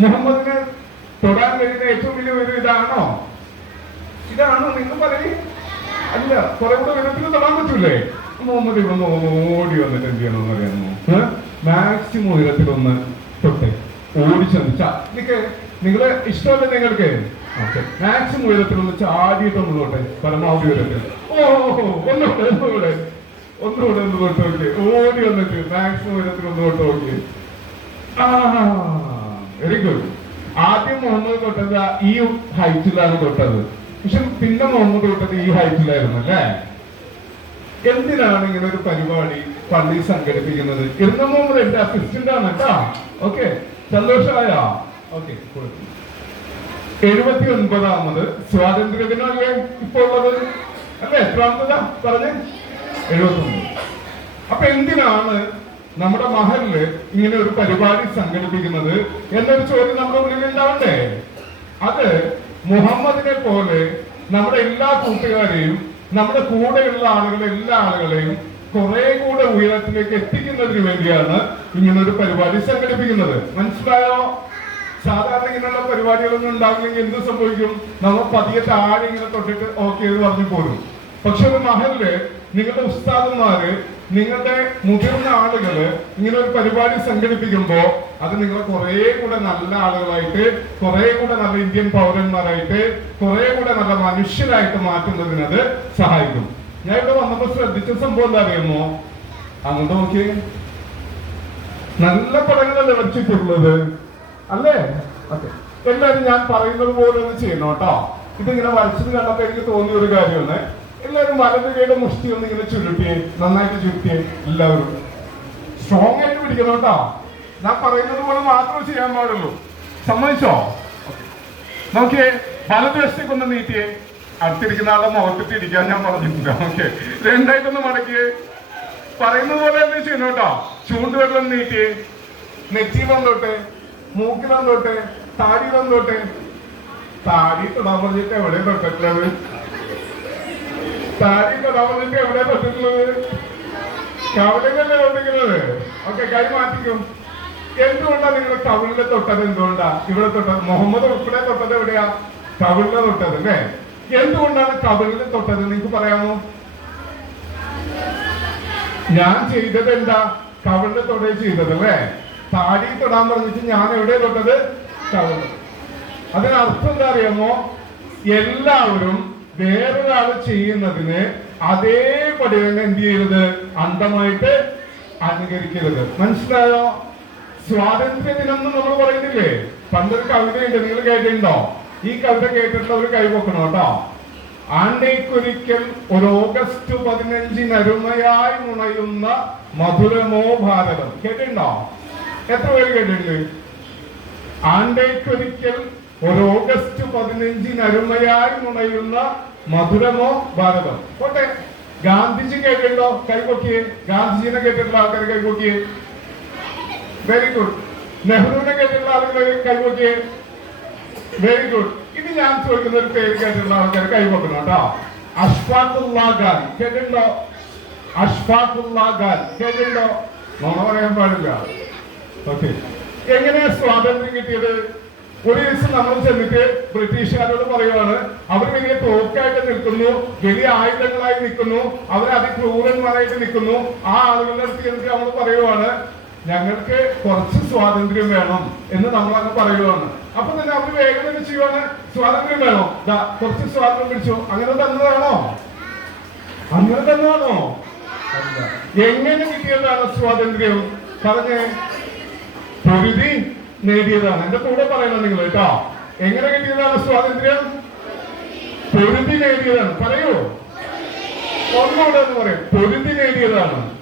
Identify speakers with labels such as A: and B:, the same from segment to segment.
A: മുഹമ്മദിനെ തൊടാൻ കഴിയുന്ന ഏറ്റവും വലിയ ഒരു ഇതാണോ? ഇതാണോ നിങ്ങൾ പറയും. അല്ല കുറെ കൂടെ വിധത്തിൽ തൊടാൻ പറ്റൂലേ? മുഹമ്മദ് ഇവിടെ ഒന്ന് ഓടി വന്നിട്ട് എന്ത് ചെയ്യണമെന്ന് അറിയാമോ? മാക്സിമം ഉയരത്തിലൊന്ന് തൊട്ടെ ഓടി ചെന്ന് നിക്ക് നിങ്ങളെ ഇഷ്ടമല്ലേ നിങ്ങൾക്ക്? മാക്സിമം ഉയരത്തിലൊന്ന് ചാടിയിട്ടൊന്ന് തൊട്ടെ പരമാവധി ഉയരത്തിൽ. ഓ ഓ, ഓ, ഒന്നുകൂടെ ഒന്നുകൂടെ ഒന്നുകൂടെ ഒന്ന് തൊട്ട് നോക്കിയേ. ഓടി വന്നിട്ട് മാക്സിമം ഉയരത്തിൽ ഒന്ന് തൊട്ട് നോക്കിയേ. വെരി ഗുഡ് ആദ്യം മുഹമ്മദ് തൊട്ടത് ഈ ഹൈറ്റിലാണ് തൊട്ടത്. പക്ഷെ പിന്നെ മുഹമ്മദ് തൊട്ടത് ഈ ഹൈറ്റിലായിരുന്നു അല്ലേ? എന്തിനാണ് ഇങ്ങനെ ഒരു പരിപാടി പള്ളി സംഘടിപ്പിക്കുന്നത്? ഇരുന്ന മുഹമ്മദ് എന്റെ അസിസ്റ്റന്റ് ആണ് കേട്ടാ. ഓക്കെ സന്തോഷമായ? ഓക്കെ എഴുപത്തി ഒൻപതാമത് സ്വാതന്ത്ര്യ ദിനമല്ലേ ഇപ്പോ ഉള്ളത്. അല്ലേ എത്രാമതാ? പറഞ്ഞേ. എഴുപത്തി ഒമ്പത് അപ്പൊ എന്തിനാണ് നമ്മുടെ മഹലിൽ ഇങ്ങനെ ഒരു പരിപാടി സംഘടിപ്പിക്കുന്നത് എന്നൊരു ചോദ്യം നമ്മുടെ മുന്നിൽ ഉണ്ടാവണ്ടേ? അത് മുഹമ്മദിനെ പോലെ നമ്മുടെ എല്ലാ കൂട്ടുകാരെയും നമ്മുടെ കൂടെയുള്ള ആളുകളെ എല്ലാ ആളുകളെയും കുറെ കൂടെ ഉയരത്തിലേക്ക് എത്തിക്കുന്നതിന് വേണ്ടിയാണ് ഇങ്ങനെ ഒരു പരിപാടി സംഘടിപ്പിക്കുന്നത്. മനസ്സിലായോ? സാധാരണ ഇങ്ങനെയുള്ള പരിപാടികളൊന്നും ഉണ്ടാവില്ലെങ്കിൽ എന്ത് സംഭവിക്കും? നമ്മൾ പതിയെ താഴെ ഇങ്ങനെ തൊട്ടിട്ട് ഓക്കെ എന്ന് പറഞ്ഞു പോരും. പക്ഷെ ഒരു മഹലിൽ നിങ്ങളുടെ ഉസ്താദന്മാര് നിങ്ങളുടെ മുതിർന്ന ആളുകൾ ഇങ്ങനെ ഒരു പരിപാടി സംഘടിപ്പിക്കുമ്പോ അത് നിങ്ങളെ കുറെ കൂടെ നല്ല ആളുകളായിട്ട് കുറെ കൂടെ നല്ല ഇന്ത്യൻ പൗരന്മാരായിട്ട് കുറെ കൂടെ നല്ല മനുഷ്യരായിട്ട് മാറ്റുന്നതിന് അത് സഹായിക്കും. ഞാൻ ഇവിടെ വന്നപ്പോ ശ്രദ്ധിച്ച സംഭവം എന്താ അറിയാമോ? അങ്ങോട്ട് നോക്കിയേ. നല്ല പടങ്ങളല്ലേ വെച്ചിട്ടുള്ളത് അല്ലേ? ഓക്കെ. എല്ലാരും ഞാൻ പറയുന്നത് പോലെ ഒന്ന് ചെയ്യണം കേട്ടോ. ഇതിങ്ങനെ വരച്ചത് കണ്ടപ്പോ എനിക്ക് തോന്നിയ ഒരു കാര്യമാണ്. എല്ലാവരും വലത് മുഷ്ടി ഒന്ന് ഇങ്ങനെ ചുരുട്ടിയേ നന്നായിട്ട് ചുരുട്ടിയേ എല്ലാവരും. സ്ട്രോങ് ആയിട്ട് പിടിക്കണം കേട്ടോ. ഞാൻ പറയുന്നത് പോലെ മാത്രമേ ചെയ്യാൻ പാടുള്ളൂ. സമ്മതിച്ചോ? നോക്കിയേ വലതുവശത്തേക്ക് ഒന്ന് നീട്ടിയേ. അടുത്തിരിക്കുന്ന ആളെ മുഖത്തിട്ട് ഇരിക്കാൻ ഞാൻ പറഞ്ഞിട്ടില്ല ഓക്കെ രണ്ടായിട്ടൊന്ന് മടക്കിയേ. പറയുന്നത് പോലെ തന്നെ ചെയ്യണം കേട്ടോ. ചൂണ്ടുവെള്ളം നീട്ടിയേ. നെറ്റി തൊട്ടെ മൂക്കിൽ തൊട്ടെ താടി തൊട്ടെ താടി തൊടാൻ പറഞ്ഞിട്ട് എവിടെ തൊട്ടിട്ടുള്ളത് കൈ എന്തുകൊണ്ടാണ് എന്തുകൊണ്ടാ നിങ്ങൾ കവിളിലെ തൊട്ടത് എന്തുകൊണ്ടാ? ഇവിടെ തൊട്ടത് മുഹമ്മദ് ഉൾപ്പെടെ തൊട്ടത് എവിടെയാ? കവിളിലെ തൊട്ടത് അല്ലേ? എന്തുകൊണ്ടാണ് കവിളിൽ തൊട്ടത്? നിങ്ങൾക്ക് പറയാമോ? ഞാൻ ചെയ്തത് എന്താ? കവിളിൽ തൊടേ ചെയ്തത് അല്ലേ? താടി തൊടാൻ പറഞ്ഞിട്ട് ഞാൻ എവിടെ തൊട്ടത്? കവിളിൽ അതിനർത്ഥം എന്താ അറിയാമോ? എല്ലാവരും വേറൊരാൾ ചെയ്യുന്നതിന് അതേപടി തന്നെ എന്ത് ചെയ്യരുത്? അന്ധമായിട്ട് അനുകരിക്കരുത്. മനസ്സിലായോ? സ്വാതന്ത്ര്യ ദിനം എന്ന് നമ്മൾ പറയുന്നില്ലേ? പണ്ടൊരു കവിതയുണ്ട് നിങ്ങൾ കേട്ടിട്ടുണ്ടോ? ഈ കവിത കേട്ടിട്ടുള്ളവർ കൈവക്കണം കേട്ടോ. ആണ്ടേക്കൊരിക്കൽ ഒരു ഓഗസ്റ്റ് പതിനഞ്ചിന് അരുമയായി മുണയുന്ന മധുരമോ ഭാരതം. കേട്ടിട്ടുണ്ടോ? എത്ര പേര് കേട്ടിട്ടുണ്ട്? ആണ്ടേക്കൊരിക്കൽ ഒരു ഓഗസ്റ്റ് പതിനഞ്ചിന് അരുമയായി മുണയുന്ന മധുരമോ ഭാരതം ഓട്ടെ ഗാന്ധിജി കേട്ടിട്ടുണ്ടോ? കൈകൊട്ടിയേ. ഗാന്ധിജിനെ കേട്ടിട്ടുള്ള ആൾക്കാർ കൈകൊട്ടിയേ. വെരി ഗുഡ് നെഹ്റുവിനെ കേട്ടിട്ടുള്ള ആൾക്കാർ കൈകൊട്ടിയേ. വെരി ഗുഡ് ഇത് ഞാൻ ചോദിക്കുന്ന ഒരു പേര് കേട്ടിട്ടുള്ള ആൾക്കാർ കൈപൊക്കണം കേട്ടോ. അഷ്ഫാഖുല്ലാ ഖാൻ. കേട്ടിട്ടുണ്ടോ? അഷ്ഫാഖുല്ലാ ഖാൻ. കേട്ടിട്ടുണ്ടോ? നോണ പറയാൻ പാടില്ല. ഓക്കെ എങ്ങനെയാ സ്വാതന്ത്ര്യം കിട്ടിയത്? ദിവസം നമ്മൾ ചെന്നിട്ട് ബ്രിട്ടീഷുകാരോട് പറയുവാണ് വലിയ തോക്കായിട്ട് നിൽക്കുന്നു വലിയ ആയുധങ്ങളായി നിൽക്കുന്നു അവർ അതിക്രൂരന്മാരായിട്ട് നിൽക്കുന്നു. ആ ആളുകളുടെ അടുത്ത് ചെന്നിട്ട് നമ്മൾ പറയുവാണ് ഞങ്ങൾക്ക് കുറച്ച് സ്വാതന്ത്ര്യം വേണം എന്ന് നമ്മൾ അങ്ങ് പറയുവാണ്. അപ്പൊ തന്നെ അവർ വേഗം തന്നെ ചെയ്യുവാണ് സ്വാതന്ത്ര്യം വേണോ? കുറച്ച് സ്വാതന്ത്ര്യം പിടിച്ചു. അങ്ങനെ തന്നതാണോ? അങ്ങനെ തന്നതാണോ? എങ്ങനെ കിട്ടിയതാണ് സ്വാതന്ത്ര്യം? പറഞ്ഞേ പൊരുതി നേടിയതാണ്. എന്റെ കൂടെ പറയണം നിങ്ങൾ കേട്ടോ. എങ്ങനെ കിട്ടിയതാണ് സ്വാതന്ത്ര്യം? പൊരുതി നേടിയതാണ്. പറയൂ. ഒന്നുകൂടെ എന്ന് പറയും. പൊരുതി നേടിയതാണ്.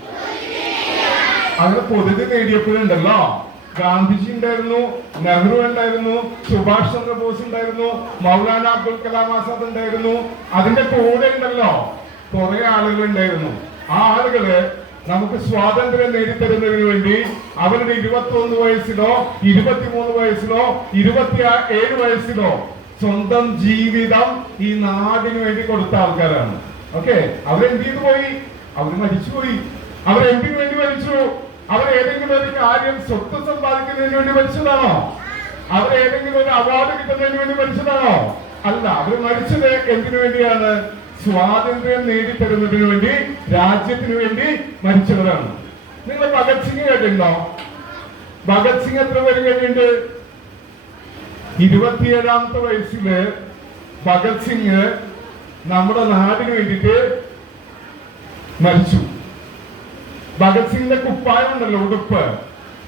A: അങ്ങനെ പൊരുതി നേടിയപ്പോഴുണ്ടല്ലോ. ഗാന്ധിജി ഉണ്ടായിരുന്നു നെഹ്റു ഉണ്ടായിരുന്നു സുഭാഷ് ചന്ദ്രബോസ് ഉണ്ടായിരുന്നു മൗലാന അബ്ദുൽ കലാം ആസാദ് ഉണ്ടായിരുന്നു. അതിന്റെ കൂടെ ഉണ്ടല്ലോ. കുറെ ആളുകൾ ഉണ്ടായിരുന്നു. ആ ആളുകൾ നമുക്ക് സ്വാതന്ത്ര്യം നേടിത്തരുന്നതിന് വേണ്ടി അവരുടെ ഇരുപത്തി ഒന്ന് വയസ്സിലോ ഇരുപത്തിമൂന്ന് വയസ്സിലോ ഇരുപത്തി ഏഴ് വയസ്സിലോ സ്വന്തം ജീവിതം ഈ നാടിന് വേണ്ടി കൊടുത്ത ആൾക്കാരാണ്. ഓക്കെ? അവരെന്ത് ചെയ്തു പോയി? അവർ മരിച്ചുപോയി അവർ എന്തിനു വേണ്ടി മരിച്ചു? അവർ ഏതെങ്കിലും ഒരു കാര്യം സ്വത്ത് സമ്പാദിക്കുന്നതിന് വേണ്ടി മരിച്ചതാണോ? അവർ ഏതെങ്കിലും ഒരു അവാർഡ് കിട്ടുന്നതിന് വേണ്ടി മരിച്ചതാണോ? അല്ല അവർ മരിച്ചത് എന്തിനു വേണ്ടിയാണ്? സ്വാതന്ത്ര്യം നേടിത്തരുന്നതിന് വേണ്ടി രാജ്യത്തിന് വേണ്ടി മരിച്ചവരാണ്. നിങ്ങൾ ഭഗത് സിംഗ് കേട്ടിട്ടുണ്ടോ? ഭഗത് സിംഗ് എത്ര പേര് കഴിഞ്ഞിട്ടുണ്ട് ഇരുപത്തിയേഴാമത്തെ വയസ്സിൽ ഭഗത് സിംഗ് നമ്മുടെ നാടിന് വേണ്ടിട്ട് മരിച്ചു. ഭഗത് സിംഗിന്റെ കുപ്പായം ഉണ്ടല്ലോ ഉടുപ്പ്.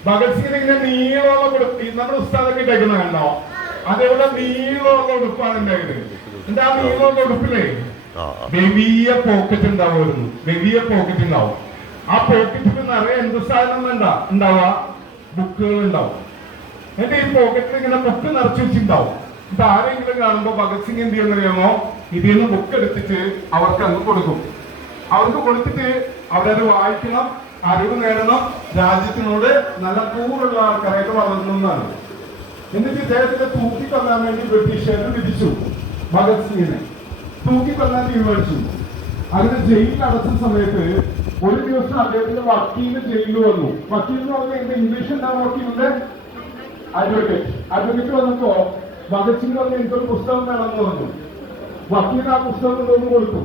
A: ഭഗത് സിംഗിന് ഇങ്ങനെ നീളമുള്ള ഉടുപ്പ്. നമ്മുടെ ഉസ്താദൊക്കെ ഇട്ടേക്കുന്ന കണ്ടോ? അതേപോലെ നീളമുള്ള ഉടുപ്പാണ് ഉണ്ടായത്. എന്താ നീളമുള്ള ഉടുപ്പിലേ?
B: ആ
A: വലിയ പോക്കറ്റ് ഉണ്ടാവുമായിരുന്നു. വലിയ പോക്കറ്റ് ഉണ്ടാവും. ആ പോക്കറ്റിൽ നിറയെ എന്ത് സാധനം ഉണ്ടാ ഉണ്ടാവുക? ബുക്കുകൾ ഉണ്ടാവും. എന്നിട്ട് ഈ പോക്കറ്റിൽ ഇങ്ങനെ ബുക്ക് നിറച്ചു വെച്ചിട്ടുണ്ടാവും. ഇത് ആരെങ്കിലും കാണുമ്പോ ഭഗത് സിംഗ് എന്ത് ചെയ്യുന്നറിയാമോ ഇതിൽ നിന്ന് ബുക്ക് എടുത്തിട്ട് അവർക്ക് അങ്ങ് കൊടുക്കും. അവർക്ക് കൊടുത്തിട്ട് അവരത് വായിക്കണം അറിവ് നേടണം. രാജ്യത്തിനോട് നല്ല കൂറുള്ള ആൾക്കാരായിട്ട് വളർന്നതാണ് എന്നിട്ട് ഇദ്ദേഹത്തെ തൂക്കിക്കൊല്ലാൻ വേണ്ടി ബ്രിട്ടീഷുകാർ വിധിച്ചു ഭഗത് സിംഗിനെ. തൂക്കിക്കൊല്ലാൻ തീരുമാനിച്ചു. അങ്ങനെ ജയിലിൽ അടച്ച സമയത്ത് ഒരു ദിവസം അദ്ദേഹത്തിന്റെ വക്കീൽ ജയിലിൽ വന്നു. വക്കീൽ എന്ന് പറഞ്ഞാൽ എന്റെ ഇംഗ്ലീഷ് എന്താണ് വക്കീലിന്റെ? അഡ്വക്കേറ്റ് അഡ്വക്കേറ്റ് വന്നപ്പോ ഭഗത് സിംഗ് പറഞ്ഞ എനിക്കൊരു പുസ്തകം വേണമെന്ന് പറഞ്ഞു. വക്കീൽ ആ പുസ്തകം കൊണ്ടുവന്ന് കൊടുത്തു.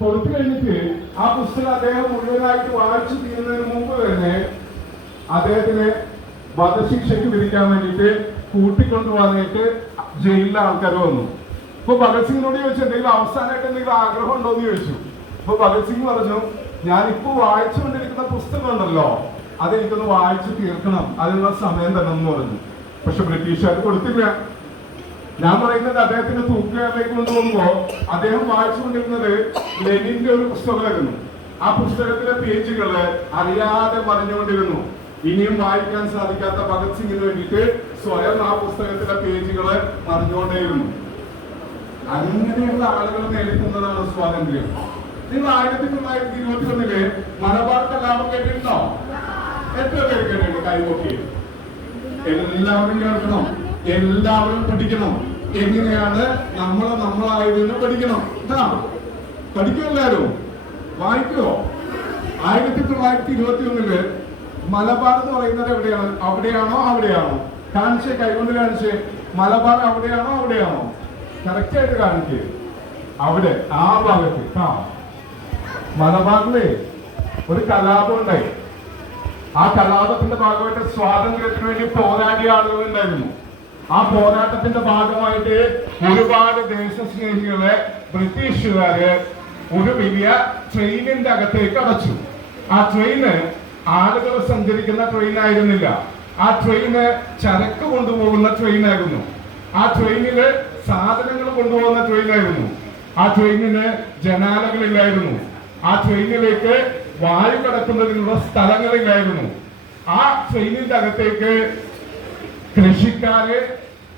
A: കൊടുത്തു കഴിഞ്ഞിട്ട് ആ പുസ്തകം അദ്ദേഹം മുഴുവനായിട്ട് വായിച്ചു തീരുന്നതിന് മുമ്പ് തന്നെ അദ്ദേഹത്തിനെ വധശിക്ഷയ്ക്ക് വിധിക്കാൻ വേണ്ടിയിട്ട് കൂട്ടിക്കൊണ്ടുപോകാനായിട്ട് ജയിലിലെ ആൾക്കാർ വന്നു. ഇപ്പൊ ഭഗത് സിംഗിനോട് ചോദിച്ചു എന്തെങ്കിലും അവസാനമായിട്ട് എന്തെങ്കിലും ആഗ്രഹം ഉണ്ടോ എന്ന് ചോദിച്ചു. ഇപ്പൊ ഭഗത് സിംഗ് പറഞ്ഞു ഞാനിപ്പോ വായിച്ചുകൊണ്ടിരിക്കുന്ന പുസ്തകം ഉണ്ടല്ലോ അതെനിക്കൊന്ന് വായിച്ചു തീർക്കണം. അതിനുള്ള സമയം തരണം എന്ന് പറഞ്ഞു. പക്ഷെ ബ്രിട്ടീഷുകാർ കൊടുത്തില്ല. ഞാൻ പറയുന്നത് അദ്ദേഹത്തിന്റെ തൂക്കുകയിലേക്ക് കൊണ്ടുപോകുമ്പോ അദ്ദേഹം വായിച്ചുകൊണ്ടിരുന്നത് ലെനിന്റെ ഒരു പുസ്തകമായിരുന്നു. ആ പുസ്തകത്തിലെ പേജുകൾ അറിയാതെ പറഞ്ഞുകൊണ്ടിരുന്നു ഇനിയും വായിക്കാൻ സാധിക്കാത്ത ഭഗത് സിംഗിന് വേണ്ടിയിട്ട് സ്വയം ആ പുസ്തകത്തിലെ പേജുകൾ മറിഞ്ഞുകൊണ്ടേയിരുന്നു. അങ്ങനെയുള്ള ആളുകൾ നേരിടുന്നതാണ് സ്വാതന്ത്ര്യം. നിങ്ങൾ ആയിരത്തി തൊള്ളായിരത്തി ഇരുപത്തി ഒന്നിൽ മലബാർ കലാപം കേട്ടിട്ടുണ്ടോ? എത്ര പേര് കേട്ടിട്ടുണ്ട്? കൈപോക്കി എല്ലാവരും കേൾക്കണം. എല്ലാവരും പഠിക്കണം. എങ്ങനെയാണ് നമ്മൾ നമ്മളായതെന്ന് പഠിക്കണം? കേട്ടാ പഠിക്കും എല്ലാവരും. വായിക്കുമോ ആയിരത്തി തൊള്ളായിരത്തി ഇരുപത്തി ഒന്നിൽ മലബാർ എന്ന് പറയുന്നത് എവിടെയാണ്? അവിടെയാണോ? അവിടെയാണോ? കാണിച്ചേ കൈകൊണ്ട് കാണിച്ചേ. മലബാർ അവിടെയാണോ? അവിടെയാണോ? കറക്റ്റ് കാണിക്കുക കാണിക്കേ. അവിടെ ആ ഭാഗത്ത് ആ മലബാറിലെ ഒരു കലാപം ഉണ്ടായി. ആ കലാപത്തിന്റെ ഭാഗമായിട്ട് സ്വാതന്ത്ര്യത്തിന് വേണ്ടി പോരാടിയ ആളുകൾ ഉണ്ടായിരുന്നു. ആ പോരാട്ടത്തിന്റെ ഭാഗമായിട്ട് ഒരുപാട് ദേശസ്നേഹികളെ ബ്രിട്ടീഷുകാര് ഒരു വലിയ ട്രെയിനിന്റെ അകത്തേക്ക് അടച്ചു. ആ ട്രെയിന് ആളുകൾ സഞ്ചരിക്കുന്ന ട്രെയിൻ ആയിരുന്നില്ല ആ ട്രെയിന് ചരക്ക് കൊണ്ടുപോകുന്ന ട്രെയിനായിരുന്നു. ആ ട്രെയിനിൽ സാധനങ്ങൾ കൊണ്ടുപോകുന്ന ട്രെയിനായിരുന്നു. ആ ട്രെയിനിന് ജനാലകളില്ലായിരുന്നു. ആ ട്രെയിനിലേക്ക് വായു കടക്കുന്നതിനുള്ള സ്ഥലങ്ങളില്ലായിരുന്നു. ആ ട്രെയിനിന്റെ അകത്തേക്ക് കൃഷിക്കാര്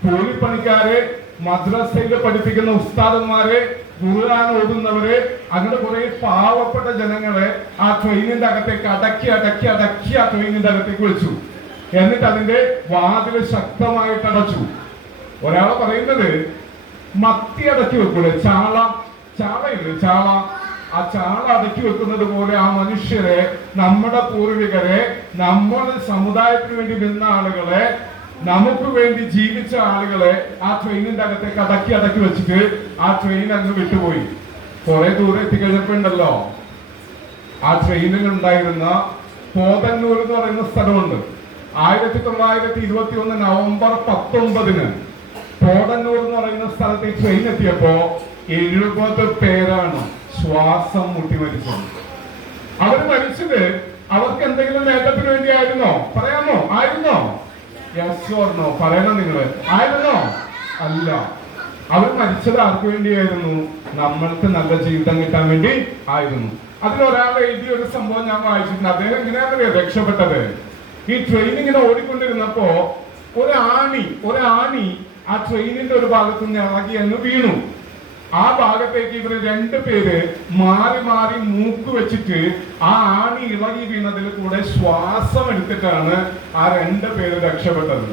A: കൂലിപ്പണിക്കാര് മദ്രസയിൽ പഠിപ്പിക്കുന്ന ഉസ്താദന്മാര് ഖുർആൻ ഓതുന്നവര് അങ്ങനെ കുറെ പാവപ്പെട്ട ജനങ്ങളെ ആ ട്രെയിനിന്റെ അകത്തേക്ക് അടക്കി അടക്കി അടക്കി ആ ട്രെയിനിന്റെ അകത്തേക്ക് വിളിച്ചു. എന്നിട്ട് അതിന്റെ വാതിൽ ശക്തമായിട്ട് അടച്ചു. ഒരാളെ പറയുന്നത് മത്തി അടക്കി വെക്കൂലെ? ചാള. ചാളയില്ലേ? ചാള. ആ ചാള അടക്കി വെക്കുന്നത് പോലെ ആ മനുഷ്യരെ നമ്മുടെ പൂർവികരെ നമ്മുടെ സമുദായത്തിന് വേണ്ടി നിന്ന ആളുകളെ നമുക്ക് വേണ്ടി ജീവിച്ച ആളുകളെ ആ ട്രെയിനിന്റെ അകത്തേക്ക് അടക്കി അടക്കി വെച്ചിട്ട് ആ ട്രെയിൻ അങ്ങ് വിട്ടുപോയി. കുറെ ദൂരം എത്തിക്കഴിഞ്ഞപ്പോണ്ടല്ലോ ആ ട്രെയിനിൽ ഉണ്ടായിരുന്ന പോതന്നൂർ എന്ന് പറയുന്ന സ്ഥലമുണ്ട്. ആയിരത്തി തൊള്ളായിരത്തി ഇരുപത്തി ഒന്ന് നവംബർ പത്തൊമ്പതിന് പോടന്നൂർ എന്ന് പറയുന്ന സ്ഥലത്ത് ട്രെയിൻ എത്തിയപ്പോ എഴുപത് പേരാണ് ശ്വാസം മുട്ടി മരിച്ചത്. അവർ മരിച്ചത് അവർക്ക് എന്തെങ്കിലും നേട്ടത്തിന് വേണ്ടി ആയിരുന്നോ പറയാമോ? ആയിരുന്നോ? യെസ് ഓർണോ പറയണം നിങ്ങൾ. ആയിരുന്നോ? അല്ല. അവർ മരിച്ചത് ആർക്ക് വേണ്ടിയായിരുന്നു? നമ്മൾക്ക് നല്ല ജീവിതം കിട്ടാൻ വേണ്ടി ആയിരുന്നു. അതിലൊരാൾ എഴുതിയ ഒരു സംഭവം ഞാൻ വായിച്ചിട്ടുണ്ട്. അദ്ദേഹം എങ്ങനെയാണെന്നറിയോ രക്ഷപ്പെട്ടത്? ഈ ട്രെയിൻ ഇങ്ങനെ ഓടിക്കൊണ്ടിരുന്നപ്പോ ഒരു ആണി ഒരു ആണി ആ ട്രെയിനിന്റെ ഒരു ഭാഗത്ത് നിന്ന് ഇളകി അങ്ങ് വീണു. ആ ഭാഗത്തേക്ക് ഇവർ രണ്ടു പേര് മാറി മാറി മൂക്ക് വെച്ചിട്ട് ആ ആണി ഇളകി വീണതിൽ കൂടെ ശ്വാസം എടുത്തിട്ടാണ് ആ രണ്ട് പേര് രക്ഷപ്പെട്ടത്.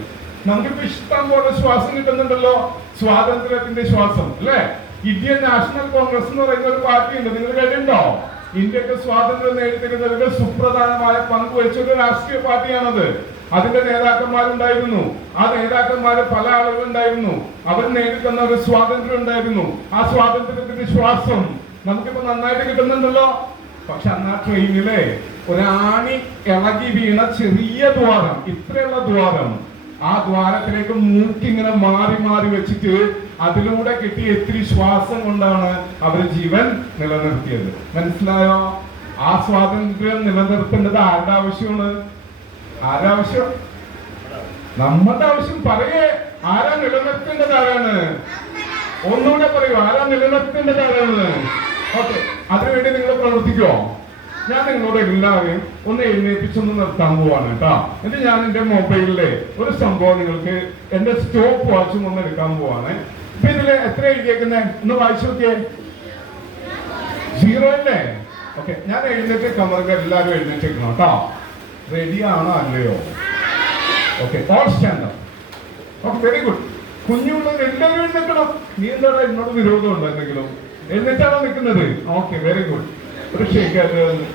A: നമുക്കിപ്പോ ഇഷ്ടം പോലെ ശ്വാസം കിട്ടുന്നുണ്ടല്ലോ. സ്വാതന്ത്ര്യത്തിന്റെ ശ്വാസം അല്ലെ? ഇന്ത്യൻ നാഷണൽ കോൺഗ്രസ് എന്ന് പറയുന്ന ഒരു പാർട്ടി ഉണ്ട് നിങ്ങൾ കേട്ടിട്ടുണ്ടോ? ഇന്ത്യയ്ക്ക് സ്വാതന്ത്ര്യം നേടിത്തരുന്നതിൽ സുപ്രധാനമായ പങ്ക് വഹിച്ച ഒരു രാഷ്ട്രീയ പാർട്ടിയാണത്. അതിന്റെ നേതാക്കന്മാരുണ്ടായിരുന്നു. ആ നേതാക്കന്മാര് പല ആളുകളുണ്ടായിരുന്നു. അവർ നേരിടുന്ന ഒരു സ്വാതന്ത്ര്യം ഉണ്ടായിരുന്നു. ആ സ്വാതന്ത്ര്യത്തിന്റെ ശ്വാസം നമുക്കിപ്പോ നന്നായിട്ട് കിട്ടുന്നുണ്ടല്ലോ. പക്ഷെ അന്ന് ആ ട്രെയിനിലെ ഒരാണി ഇളകി വീണ ചെറിയ ദ്വാരം ഇത്രയുള്ള ദ്വാരം ആ ദ്വാരത്തിലേക്ക് മൂക്കിങ്ങനെ മാറി മാറി വെച്ചിട്ട് അതിലൂടെ കിട്ടിയ ഇത്തിരി ശ്വാസം കൊണ്ടാണ് അവർ ജീവൻ നിലനിർത്തിയത്. മനസ്സിലായോ? ആ സ്വാതന്ത്ര്യം നിലനിർത്തേണ്ടത് ആരുടെ ആവശ്യമാണ്? ആരുടെ ആവശ്യം നമ്മുടെ ആവശ്യം പറയേ ആരാ നിലനിർത്തേണ്ടത് ആരാണ് ഒന്നുകൂടെ പറയൂ ആരാ നിലനിർത്തേണ്ടത് ആരാണ് ഓക്കെ അതിനുവേണ്ടി നിങ്ങൾ പ്രവർത്തിക്കോ. ഞാൻ നിങ്ങളോട് എല്ലാവരെയും ഒന്ന് എഴുന്നേപ്പിച്ചൊന്ന് നിർത്താൻ പോവാണ് കേട്ടോ. എന്നിട്ട് ഞാൻ എന്റെ മൊബൈലിലെ ഒരു സംഭവം നിങ്ങൾക്ക് എന്റെ സ്റ്റോപ്പ് വാച്ചും ഒന്ന് എടുക്കാൻ പോവാണ്. ഇപ്പൊ ഇതിൽ എത്ര എഴുതിയേക്കുന്നേ? ഒന്ന് വായിച്ചു നോക്കിയേ. സീറോ അല്ലേ? ഓക്കെ ഞാൻ എഴുന്നേറ്റ് കമറുക എല്ലാവരും എഴുന്നേറ്റേക്കണം കേട്ടോ. റെഡി ആണോ അല്ലയോ okay all stand okay very good കുഞ്ഞുള്ളവർ എല്ലാവരും എഴുന്നേക്കണം നീ എന്താണ് എന്നോട് വിരോധമുണ്ടോ എന്തെങ്കിലും എഴുന്നേറ്റാണോ നിൽക്കുന്നത്? ഓക്കെ വെരി ഗുഡ്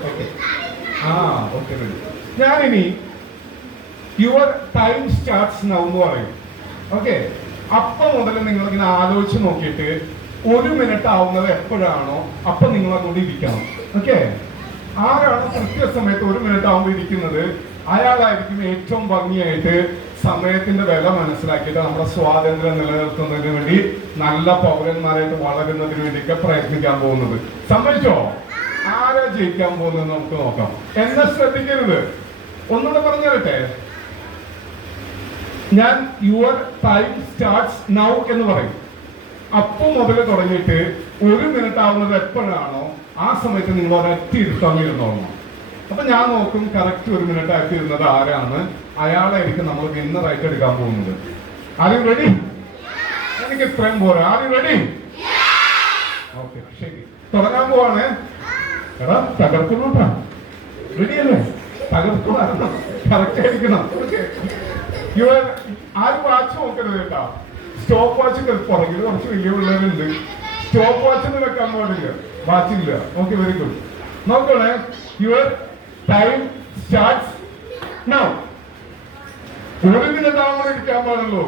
A: ഓക്കെ ആ ഓക്കെ ഞാനിനി യുവർ ടൈം സ്റ്റാർട്ട്സ് നൗ എന്ന് പറയും. ഓക്കെ അപ്പം മുതൽ നിങ്ങളിങ്ങനെ ആലോചിച്ച് നോക്കിയിട്ട് ഒരു മിനിറ്റ് ആവുന്നത് എപ്പോഴാണോ അപ്പം നിങ്ങൾ അങ്ങോട്ട് ഇരിക്കണം. ഓക്കെ ആരാണ് കൃത്യസമയത്ത് ഒരു മിനിറ്റ് ആവുമ്പോൾ ഇരിക്കുന്നത്? അയാളായിരിക്കും ഏറ്റവും ഭംഗിയായിട്ട് സമയത്തിന്റെ വില മനസ്സിലാക്കിയിട്ട് നമ്മുടെ സ്വാതന്ത്ര്യം നിലനിർത്തുന്നതിന് വേണ്ടി നല്ല പൗരന്മാരായിട്ട് വളരുന്നതിന് വേണ്ടിയൊക്കെ പ്രയത്നിക്കാൻ പോകുന്നത്. സമ്മതിച്ചോ? ആരാ ജയിക്കാൻ പോകുന്നത് നമുക്ക് നോക്കാം. എന്നെ ശ്രദ്ധിക്കരുത്. ഒന്നുകൂടെ പറഞ്ഞു തരട്ടെ ഞാൻ യുവർ ടൈം സ്റ്റാർട്ട്സ് നൗ എന്ന് പറയും. അപ്പം മുതൽ തുടങ്ങിയിട്ട് ഒരു മിനിറ്റ് ആവുന്നത് എപ്പോഴാണോ? ആ സമയത്ത് നിങ്ങൾ ഒരൊറ്റ ഇരുത്താൻ ഇരുന്നോളണം അപ്പൊ ഞാൻ നോക്കും കറക്റ്റ് ഒരു മിനിറ്റ് ആയിട്ട് ഇരുന്നത് ആരാണ്? അയാളായിരിക്കും നമ്മൾ വിന്നറായിട്ട് എടുക്കാൻ പോകുന്നത് ആരും റെഡി എനിക്ക് ഇത്രയും പോരാ. ആരും റെഡി ഓക്കെ ശരി. തുടങ്ങാൻ പോവാണ്. എടാ തകർക്കുന്നോട്ടാ റെഡി അല്ലേ? തകർത്തു വരണം കറക്റ്റ് ആയിരിക്കണം ഇവർ ആരും വാച്ച് നോക്കരുത് കേട്ടോ. സ്റ്റോപ്പ് വാച്ച് പുറകിൽ കുറച്ച് വലിയ പിള്ളേരുണ്ട്. സ്റ്റോപ്പ് വാച്ച് വെക്കാൻ പാടില്ല. വാച്ചില്ല ഓക്കെ വെരി ഗുഡ് നോക്കണേ യുവർ ടൈം സ്റ്റാർട്ട്സ് നൗ ഒരു മിനിറ്റ് ആവുമ്പോൾ ഇരിക്കാൻ പാടുള്ളൂ.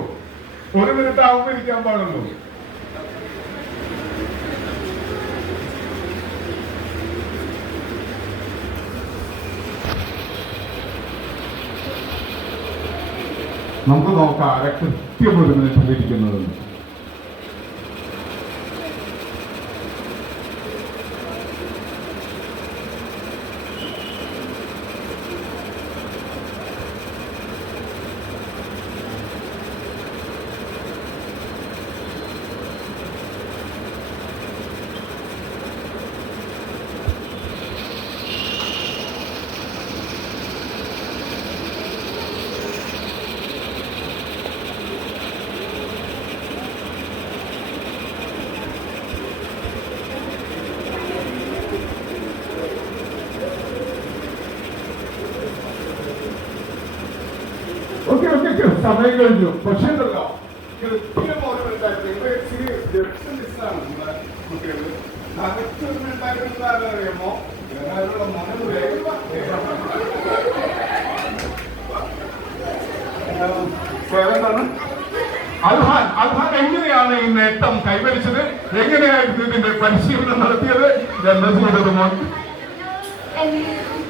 A: ഒരു മിനിറ്റ് ആവുമ്പോൾ ഇരിക്കാൻ പാടുള്ളൂ. നമുക്ക് നോക്കാം ആരെ കൃത്യം ഒരു മിനിറ്റ് ഇരിക്കുന്നത് ഓക്കെ ഓക്കെ ഓക്കെ. സമയം കഴിഞ്ഞു. പക്ഷേ ഉണ്ടല്ലോ അറിയാമോ? മനം വേഗം അൽഹാൻ. അൽഹാൻ എങ്ങനെയാണ് ഈ നേട്ടം കൈവരിച്ചത്? എങ്ങനെയായിരുന്നു ഇതിന്റെ പരിശീലനം നടത്തിയത്? എന്താ ചെയ്തത് മോൻ?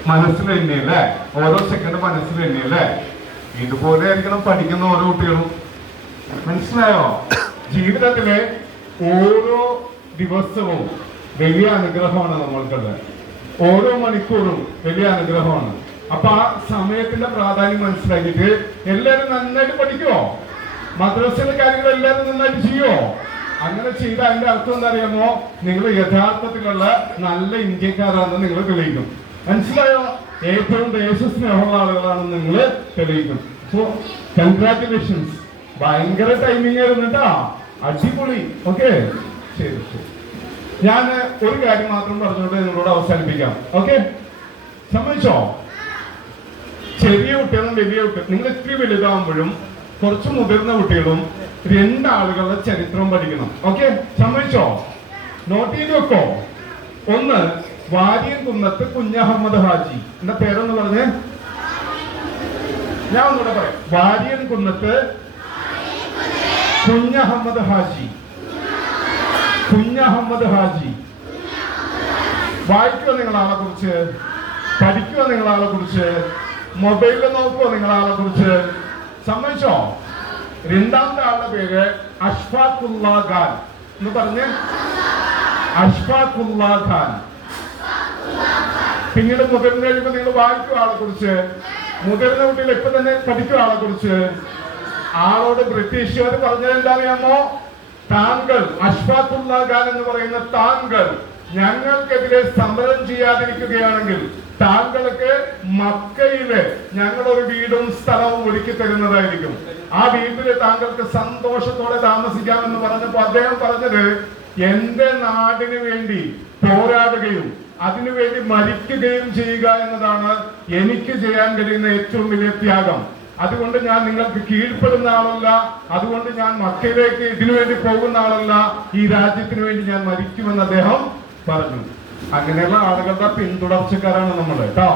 A: മനസ്സിൽ തന്നെയല്ലേ ഓരോ സെക്കൻഡ് മനസ്സിൽ തന്നെയല്ലേ ഇതുപോലെ ആയിരിക്കണം പഠിക്കുന്ന ഓരോ കുട്ടികളും. മനസ്സിലായോ? ജീവിതത്തിലെ ഓരോ ദിവസവും വലിയ അനുഗ്രഹമാണ് നമ്മൾക്കുള്ളത് ഓരോ മണിക്കൂറും വലിയ അനുഗ്രഹമാണ്. അപ്പൊ ആ സമയത്തിന്റെ പ്രാധാന്യം മനസ്സിലാക്കിയിട്ട് എല്ലാരും നന്നായിട്ട് പഠിക്കുമോ മദ്രസയിലെ കാര്യങ്ങൾ എല്ലാരും നന്നായിട്ട് ചെയ്യുമോ അങ്ങനെ ചെയ്ത അതിന്റെ അർത്ഥം എന്താ അറിയാമോ? നിങ്ങൾ യഥാർത്ഥത്തിലുള്ള നല്ല ഇന്ത്യക്കാരാണെന്ന് നിങ്ങൾ തെളിയിക്കും. മനസ്സിലായോ? ഏറ്റവും ദേശസ്നേഹമുള്ള ആളുകളാണ് നിങ്ങൾ തെളിയിക്കും സോ കൺഗ്രാറ്റുലേഷൻസ് ഭയങ്കര ടൈമിംഗ് ആയിരുന്നു കേട്ടാ അടിപൊളി. ഓക്കെ ശരി ശരി. ഞാൻ ഒരു കാര്യം മാത്രം പറഞ്ഞുകൊണ്ട് നിങ്ങളോട് അവസാനിപ്പിക്കാം. ഓക്കെ സമ്മതിച്ചോ? ചെറിയ കുട്ടികളും വലിയ കുട്ടികളും നിങ്ങൾ ഇത്തിരി വലുതാവുമ്പോഴും കുറച്ച് മുതിർന്ന കുട്ടികളും രണ്ടാളുകളുടെ ചരിത്രം പഠിക്കണം. ഓക്കെ സമ്മതിച്ചോ? നോട്ട് ചെയ്ത് വെക്കോ? ഒന്ന് വാര്യൻ കുന്നത്ത് കുഞ്ഞഹമ്മദ് ഹാജി. എന്റെ പേരൊന്ന് പറഞ്ഞേ? ഞാൻ ഒന്നുകൂടെ പറയാം. വാര്യൻ കുന്നത്ത് കുഞ്ഞഹമ്മദ് ഹാജി. കുഞ്ഞഹമ്മദ് ഹാജി. വായിക്കുക നിങ്ങൾ ആളെ കുറിച്ച്? പഠിക്കുക നിങ്ങൾ ആളെ കുറിച്ച്? മൊബൈലിൽ നോക്കുക നിങ്ങൾ ആളെ കുറിച്ച്? സമ്മതിച്ചോ? രണ്ടാമത്തെ ആളുടെ പേര് അഷ്ഫാഖുല്ലാ ഖാൻ. എന്ന് പറഞ്ഞ്. അഷ്ഫാഖുല്ലാ ഖാൻ. പിന്നീട് മുതിർന്നു കഴിയുമ്പോൾ നിങ്ങൾ വായിക്കും ആളെ കുറിച്ച് മുതിർന്ന കുട്ടികൾ ഇപ്പൊ തന്നെ പഠിക്കും ആളെ കുറിച്ച്. ആളോട് ബ്രിട്ടീഷുകാർ പറഞ്ഞത് താങ്കൾ അഷ്ഫാഖുല്ല ഖാൻ എന്ന് പറയുന്ന താങ്കൾ ഞങ്ങൾക്കെതിരെ സമരം ചെയ്യാതിരിക്കുകയാണെങ്കിൽ താങ്കൾക്ക് മക്കയിൽ ഞങ്ങളൊരു വീടും സ്ഥലവും ഒരുക്കി തരുന്നതായിരിക്കും. ആ വീട്ടിൽ താങ്കൾക്ക് സന്തോഷത്തോടെ താമസിക്കാമെന്ന് പറഞ്ഞപ്പോ അദ്ദേഹം പറഞ്ഞത് എന്റെ നാടിന് വേണ്ടി പോരാടുകയും അതിനുവേണ്ടി മരിക്കുകയും ചെയ്യുക എന്നതാണ് എനിക്ക് ചെയ്യാൻ കഴിയുന്ന ഏറ്റവും വലിയ ത്യാഗം. അതുകൊണ്ട് ഞാൻ നിങ്ങൾക്ക് കീഴ്പ്പെടുന്ന ആളല്ല. അതുകൊണ്ട് ഞാൻ മക്കയിലേക്ക് ഇതിനു വേണ്ടി പോകുന്ന ആളല്ല. ഈ രാജ്യത്തിന് വേണ്ടി ഞാൻ മരിക്കുമെന്ന് അദ്ദേഹം പറഞ്ഞു. അങ്ങനെയുള്ള ആളുകളുടെ പിന്തുടർച്ചക്കാരാണ് നമ്മൾ കേട്ടോ?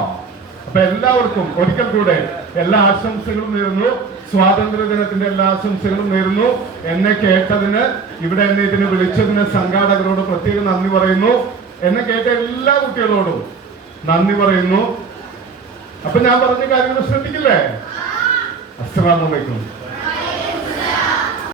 A: അപ്പൊ എല്ലാവർക്കും ഒരിക്കൽ കൂടെ എല്ലാ ആശംസകളും നേരുന്നു. സ്വാതന്ത്ര്യ ദിനത്തിന്റെ എല്ലാ ആശംസകളും നേരുന്നു. എന്നെ കേട്ടതിന് ഇവിടെ എന്നെ ഇതിന് വിളിച്ചതിന് സംഘാടകരോട് പ്രത്യേകം നന്ദി പറയുന്നു. എന്നെ കേട്ട എല്ലാ കുട്ടികളോടും നന്ദി പറയുന്നു. അപ്പൊ ഞാൻ പറഞ്ഞ കാര്യങ്ങൾ ശ്രദ്ധിക്കില്ലേ? അസ്സലാമലൈക്കും